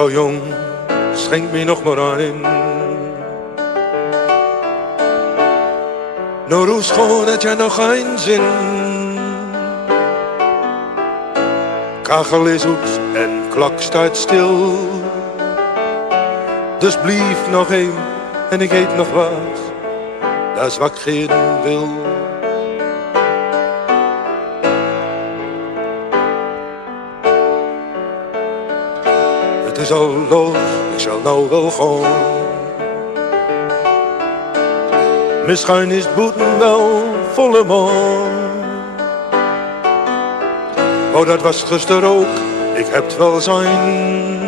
Oh jong, schenk me nog maar aan. Nou hoe schoon dat jij nog geen zin. Kachel is uit en klok staat stil. Dus blief nog een en ik eet nog wat. Dat is wat ik geen wil. Het is al los, ik zal nou wel gaan. Misschien is het boeten wel volle maan. Oh, dat was gisteren ook, ik heb het wel zijn.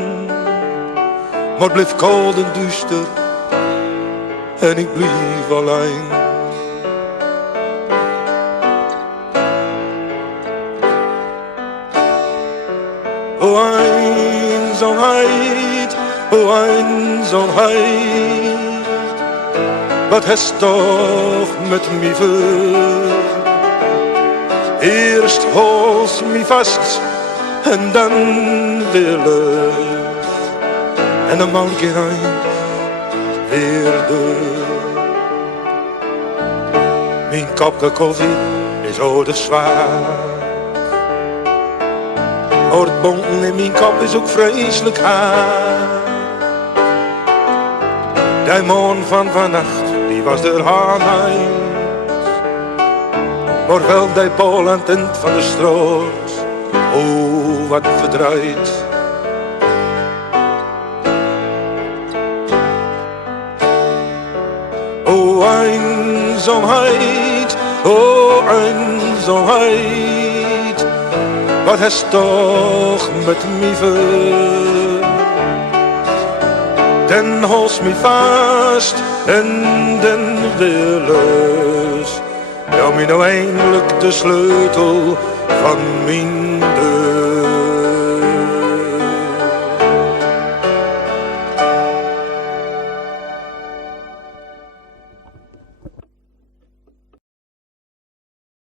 Maar het bleef koud en duister en ik blief alleen. O eenzaamheid, o eenzaamheid, wat heeft toch met mij voor? Eerst hals me vast en dan weer los. En dan maak ik weer door. Mijn kopje koffie is oude zwaar. Het bonten in mijn kop is ook vreselijk haar. Die man van vannacht, die was er haanhuis. Maar wel die Paul aan het eind van de straat. Oh, wat verdraaid. O eenzaamheid, o eenzaamheid, wat is toch met mij voor? Den hals me vast en den weer los. Ja, mij nou eindelijk de sleutel van mijn deur.